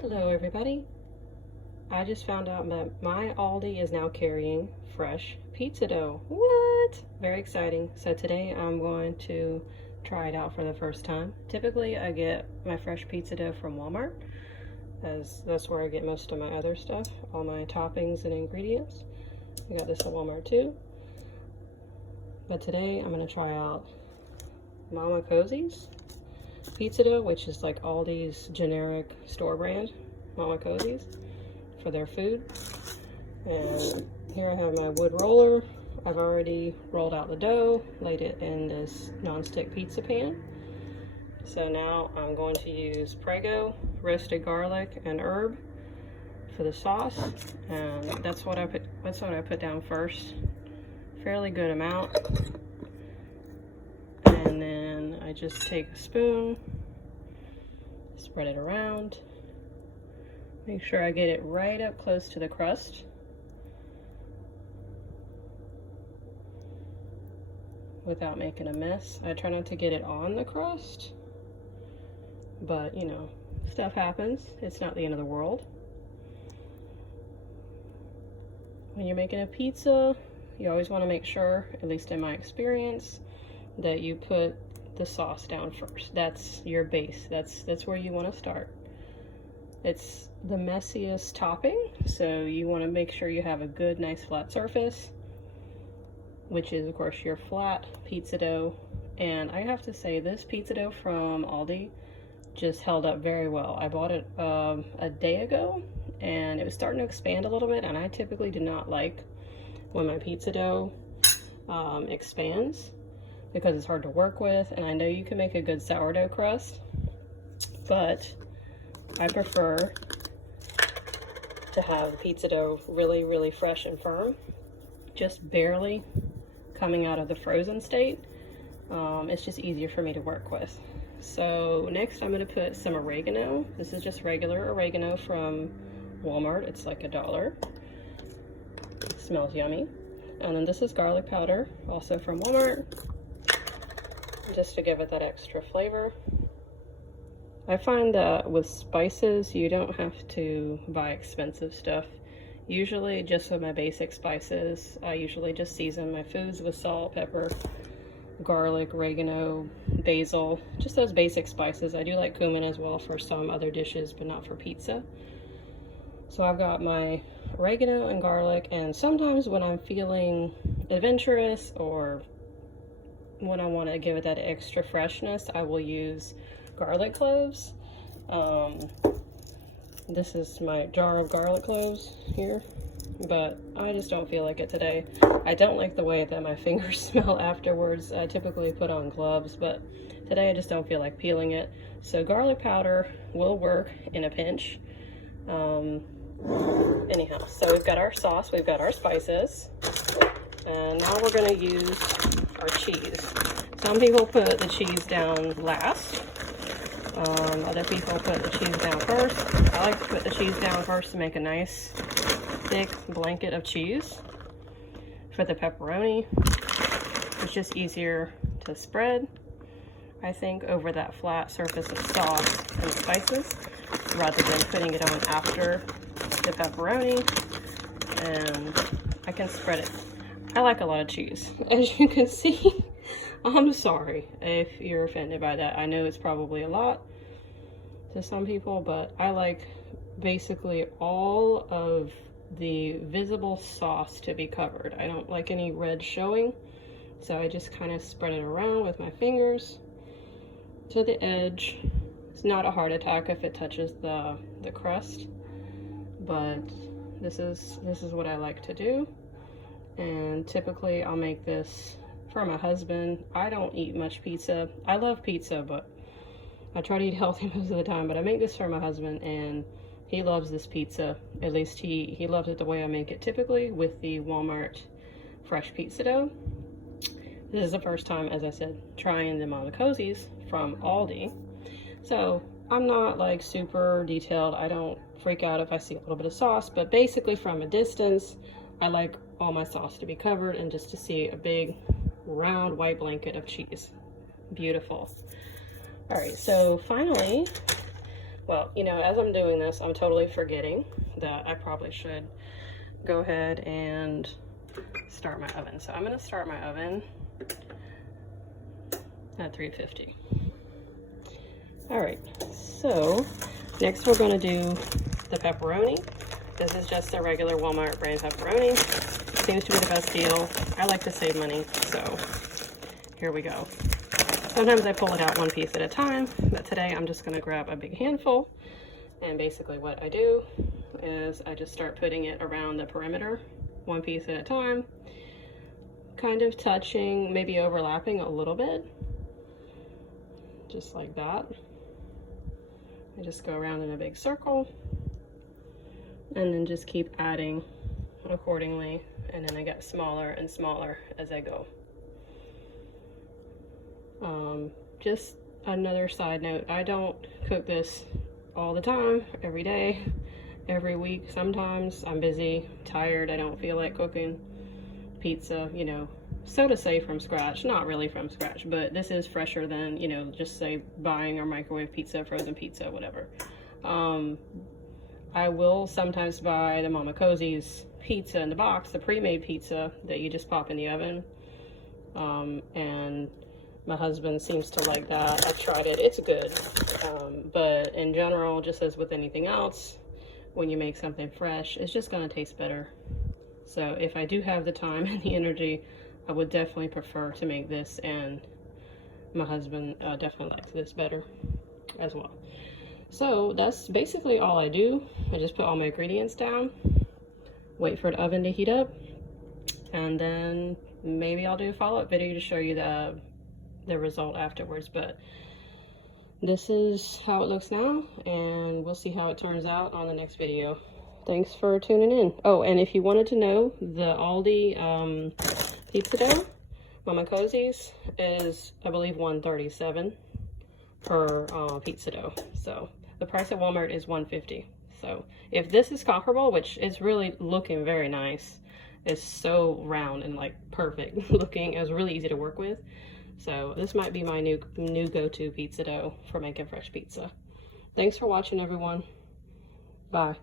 Hello everybody. I just found out that my Aldi is now carrying fresh pizza dough. What? Very exciting. So today I'm going to try it out for the first time. Typically I get my fresh pizza dough from Walmart, as that's where I get most of my other stuff, all my toppings and ingredients. I got this at Walmart too. But today I'm going to try out Mama Cosie's pizza dough, which is like Aldi's generic store brand, Mama Cosie's, for their food. And here I have my wood roller. I've already rolled out the dough, laid it in this non-stick pizza pan. So now I'm going to use Prego, roasted garlic, and herb for the sauce. And that's what I put down first. Fairly good amount. And then I just take a spoon, spread it around, make sure I get it right up close to the crust. Without making a mess. I try not to get it on the crust, but you know, stuff happens. It's not the end of the world. When you're making a pizza, you always want to make sure, at least in my experience, that you put the sauce down first. That's your base. That's where you want to start. It's the messiest topping, so you want to make sure you have a good, nice flat surface, which is of course your flat pizza dough. And I have to say, this pizza dough from Aldi just held up very well. I bought it a day ago and it was starting to expand a little bit, and I typically do not like when my pizza dough expands, because it's hard to work with. And I know you can make a good sourdough crust, but I prefer to have the pizza dough really fresh and firm, just barely coming out of the frozen state. It's just easier for me to work with. So next I'm going to put some oregano. This is just regular oregano from Walmart. It's like $1. It smells yummy. And then this is garlic powder, also from Walmart, just to give it that extra flavor. I find that with spices, you don't have to buy expensive stuff. Usually, just with my basic spices, I usually just season my foods with salt, pepper, garlic, oregano, basil, just those basic spices. I do like cumin as well for some other dishes, but not for pizza. So I've got my oregano and garlic, and sometimes when I'm feeling adventurous or when I want to give it that extra freshness, I will use garlic cloves. This is my jar of garlic cloves here, but I just don't feel like it today. I don't like the way that my fingers smell afterwards. I typically put on gloves, but today I just don't feel like peeling it. So garlic powder will work in a pinch. Anyhow, so we've got our sauce, we've got our spices, and now we're going to use our cheese. Some people put the cheese down last. Other people put the cheese down first. I like to put the cheese down first to make a nice thick blanket of cheese. For the pepperoni, it's just easier to spread, I think, over that flat surface of sauce and spices, rather than putting it on after the pepperoni. And I can spread it. I like a lot of cheese, as you can see. I'm sorry if you're offended by that. I know it's probably a lot to some people, but I like basically all of the visible sauce to be covered. I don't like any red showing, so I just kind of spread it around with my fingers to the edge. It's not a heart attack if it touches the crust, but this is what I like to do. And typically I'll make this for my husband. I don't eat much pizza. I love pizza, but I try to eat healthy most of the time. But I make this for my husband, and he loves this pizza. At least he loves it the way I make it, typically with the Walmart fresh pizza dough. This is the first time, as I said, trying the Mama Cosie's from Aldi. So I'm not like super detailed. I don't freak out if I see a little bit of sauce, but basically from a distance, I like all my sauce to be covered and just to see a big round white blanket of cheese. Beautiful. All right, so finally Well, you know, as I'm doing this, I'm totally forgetting that I probably should go ahead and start my oven. So I'm going to start my oven at 350. All right, so next we're going to do the pepperoni. This is just a regular Walmart brand pepperoni. Seems to be the best deal. I like to save money, so here we go. Sometimes I pull it out one piece at a time, but today I'm just going to grab a big handful. And basically what I do is I just start putting it around the perimeter, one piece at a time, kind of touching, maybe overlapping a little bit, just like that. I just go around in a big circle and then just keep adding accordingly, and then I get smaller and smaller as I go. Just another side note, I don't cook this all the time, every day, every week. Sometimes I'm busy, tired, I don't feel like cooking pizza, you know, so to say from scratch, not really from scratch, but this is fresher than, you know, just say buying or microwave pizza, frozen pizza, whatever. I will sometimes buy the Mama Cozy's pizza in the box, the pre-made pizza that you just pop in the oven, and my husband seems to like that. I've tried it, it's good, but in general, just as with anything else, when you make something fresh, it's just going to taste better. So if I do have the time and the energy, I would definitely prefer to make this, and my husband definitely likes this better as well. So that's basically all I do. I just put all my ingredients down, wait for the oven to heat up, and then maybe I'll do a follow-up video to show you the result afterwards. But this is how it looks now, and we'll see how it turns out on the next video. Thanks for tuning in. Oh, and if you wanted to know, the ALDI pizza dough, Mama Cozy's, is I believe $137 per pizza dough. So the price at Walmart is $150. So if this is comparable, which is really looking very nice, it's so round and like perfect looking, it was really easy to work with. So this might be my new go-to pizza dough for making fresh pizza. Thanks for watching, everyone. Bye.